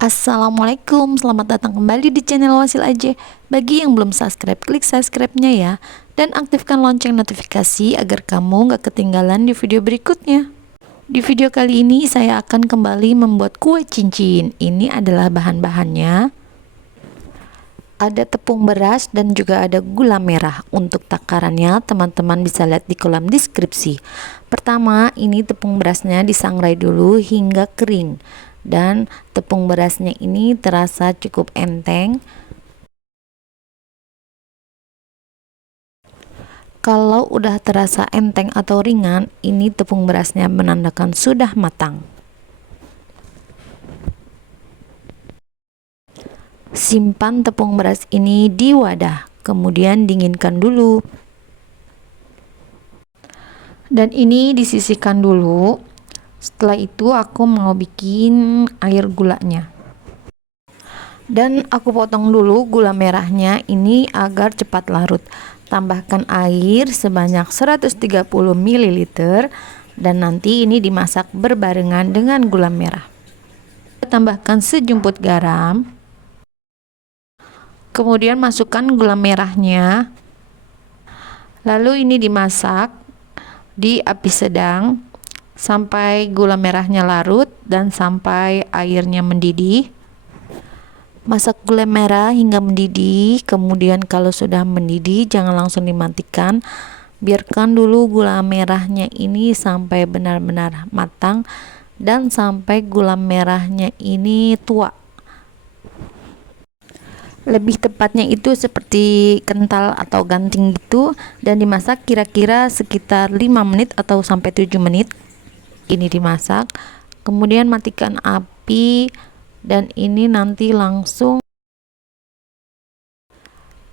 Assalamualaikum, selamat datang kembali di channel Wasil aja. Bagi yang belum subscribe, klik subscribe-nya ya. Dan aktifkan lonceng notifikasi agar kamu gak ketinggalan di video berikutnya. Di video kali ini saya akan kembali membuat kue cincin. Ini adalah bahan-bahannya. Ada tepung beras dan juga ada gula merah. Untuk takarannya teman-teman bisa lihat di kolom deskripsi. Pertama, ini tepung berasnya disangrai dulu hingga kering. Dan tepung berasnya ini terasa cukup enteng. Kalau udah terasa enteng atau ringan, ini tepung berasnya menandakan sudah matang. Simpan tepung beras ini di wadah, kemudian dinginkan dulu. Dan ini disisihkan dulu. Setelah itu aku mau bikin air gulanya. Dan aku potong dulu gula merahnya ini agar cepat larut. Tambahkan air sebanyak 130 ml dan nanti ini dimasak berbarengan dengan gula merah. Tambahkan sejumput garam. Kemudian masukkan gula merahnya. Lalu ini dimasak di api sedang sampai gula merahnya larut dan sampai airnya mendidih. Masak gula merah hingga mendidih, kemudian kalau sudah mendidih jangan langsung dimatikan. Biarkan dulu gula merahnya ini sampai benar-benar matang dan sampai gula merahnya ini tua. Lebih tepatnya itu seperti kental atau ganting gitu, dan dimasak kira-kira sekitar 5 menit atau sampai 7 menit. Ini dimasak, kemudian matikan api dan ini nanti langsung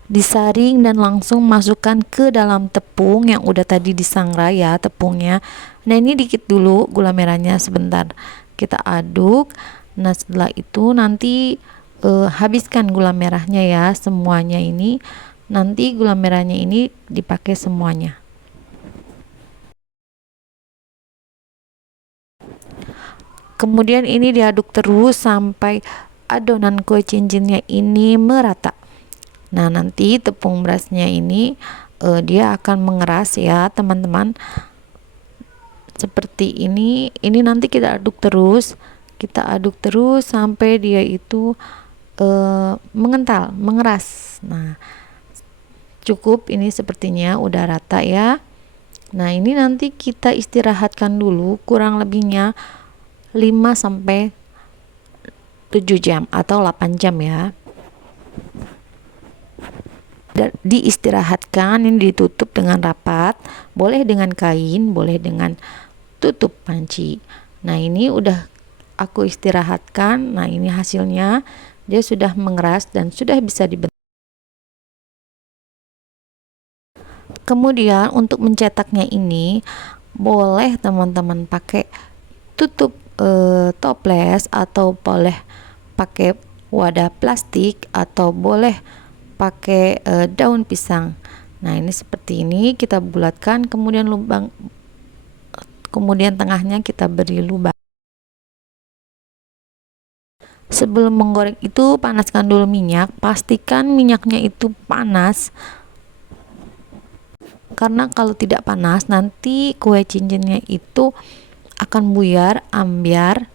disaring dan langsung masukkan ke dalam tepung yang udah tadi disangrai ya tepungnya. Nah ini dikit dulu gula merahnya, sebentar kita aduk. Nah setelah itu nanti habiskan gula merahnya ya semuanya. Ini nanti gula merahnya ini dipakai semuanya. Kemudian ini diaduk terus sampai adonan kue cincinnya ini merata. Nah nanti tepung berasnya ini dia akan mengeras ya teman-teman, seperti ini nanti kita aduk terus sampai dia itu mengental, mengeras. Nah cukup, ini sepertinya udah rata ya. Nah ini nanti kita istirahatkan dulu kurang lebihnya 5 sampai 7 jam atau 8 jam ya. Dan diistirahatkan, ini ditutup dengan rapat, boleh dengan kain, boleh dengan tutup panci. Nah ini udah aku istirahatkan. Nah ini hasilnya, dia sudah mengeras dan sudah bisa dibentuk. Kemudian untuk mencetaknya ini boleh teman-teman pakai tutup toples atau boleh pakai wadah plastik atau boleh pakai daun pisang. Nah ini seperti ini kita bulatkan, kemudian lubang, kemudian tengahnya kita beri lubang. Sebelum menggoreng itu panaskan dulu minyak, pastikan minyaknya itu panas, karena kalau tidak panas nanti kue cincinnya itu akan buyar, ambyar.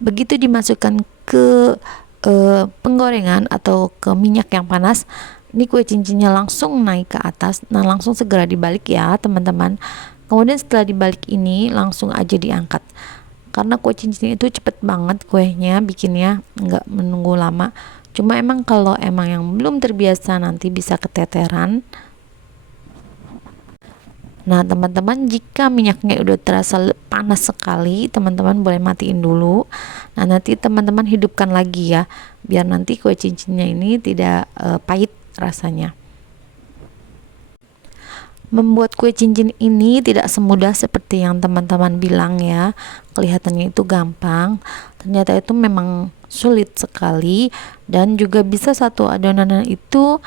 Begitu dimasukkan ke penggorengan atau ke minyak yang panas, ini kue cincinnya langsung naik ke atas. Nah langsung segera dibalik ya teman-teman. Kemudian setelah dibalik ini langsung aja diangkat, karena kue cincin itu cepet banget kuenya bikinnya, nggak menunggu lama. Cuma emang kalau emang yang belum terbiasa nanti bisa keteteran. Nah teman-teman, jika minyaknya udah terasa panas sekali, teman-teman boleh matiin dulu. Nah nanti teman-teman hidupkan lagi ya, biar nanti kue cincinnya ini tidak pahit rasanya. Membuat kue cincin ini tidak semudah seperti yang teman-teman bilang ya. Kelihatannya itu gampang, ternyata itu memang sulit sekali. Dan juga bisa satu adonan itu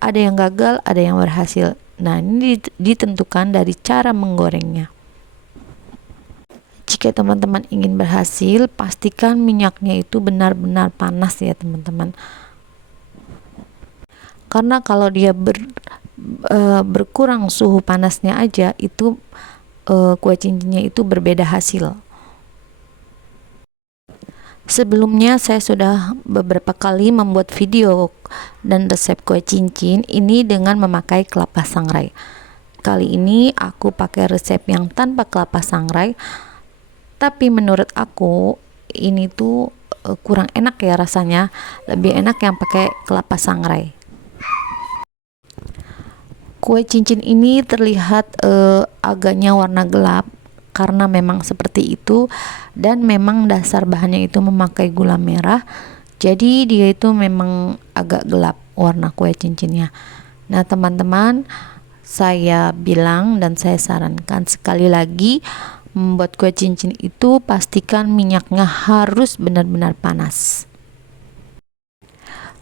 ada yang gagal, ada yang berhasil. Nah ini ditentukan dari cara menggorengnya. Jika teman-teman ingin berhasil, pastikan minyaknya itu benar-benar panas ya teman-teman. Karena kalau dia berkurang suhu panasnya aja, itu kue cincinnya itu berbeda hasil. Sebelumnya saya sudah beberapa kali membuat video dan resep kue cincin ini dengan memakai kelapa sangrai. Kali ini aku pakai resep yang tanpa kelapa sangrai, tapi menurut aku ini tuh kurang enak ya rasanya. Lebih enak yang pakai kelapa sangrai. Kue cincin ini terlihat agaknya warna gelap karena memang seperti itu, dan memang dasar bahannya itu memakai gula merah, jadi dia itu memang agak gelap warna kue cincinnya. Nah teman-teman, saya bilang dan saya sarankan sekali lagi, membuat kue cincin itu pastikan minyaknya harus benar-benar panas.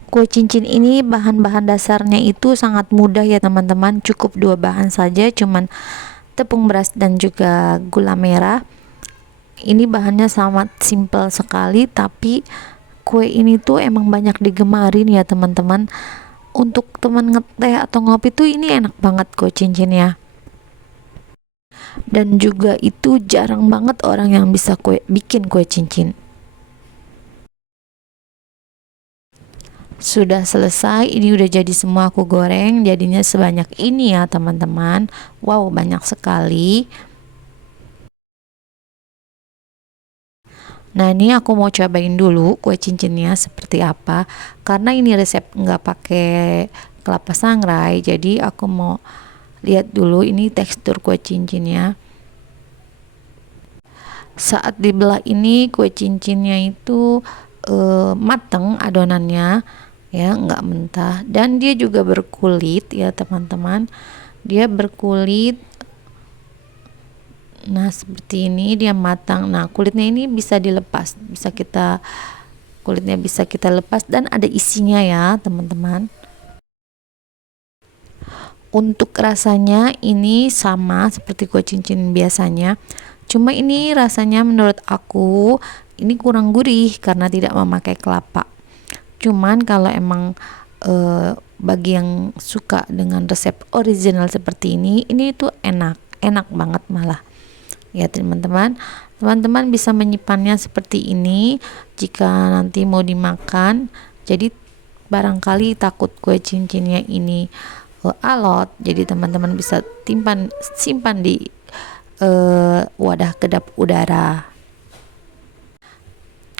Kue cincin ini bahan-bahan dasarnya itu sangat mudah ya teman-teman, cukup 2 bahan saja, cuman tepung beras dan juga gula merah. Ini bahannya sangat simpel sekali, tapi kue ini tuh emang banyak digemarin ya teman-teman. Untuk teman ngeteh atau ngopi tuh ini enak banget kue cincinnya. Dan juga itu jarang banget orang yang bisa bikin kue cincin. Sudah selesai, ini udah jadi semua aku goreng, jadinya sebanyak ini ya teman-teman. Wow, banyak sekali. Nah ini aku mau cobain dulu kue cincinnya seperti apa, karena ini resep nggak pakai kelapa sangrai, jadi aku mau lihat dulu ini tekstur kue cincinnya. Saat dibelah ini kue cincinnya itu mateng adonannya ya, nggak mentah, dan dia juga berkulit ya teman-teman, dia berkulit. Nah seperti ini dia matang. Nah kulitnya ini bisa dilepas, kulitnya bisa kita lepas, dan ada isinya ya teman-teman. Untuk rasanya ini sama seperti kue cincin biasanya, cuma ini rasanya menurut aku ini kurang gurih karena tidak memakai kelapa. Cuman kalau emang bagi yang suka dengan resep original seperti ini tuh enak banget malah. Ya teman-teman bisa menyimpannya seperti ini jika nanti mau dimakan. Jadi barangkali takut kue cincinnya ini alot, jadi teman-teman bisa simpan di wadah kedap udara.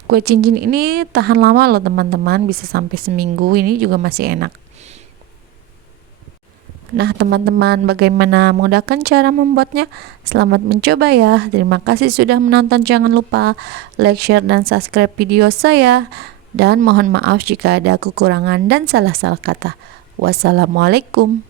Kue cincin ini tahan lama loh teman-teman, bisa sampai seminggu, ini juga masih enak. Nah teman-teman, bagaimana, mudahkan cara membuatnya? Selamat mencoba ya. Terima kasih sudah menonton. Jangan lupa like, share, dan subscribe video saya. Dan mohon maaf jika ada kekurangan dan salah-salah kata. Wassalamualaikum.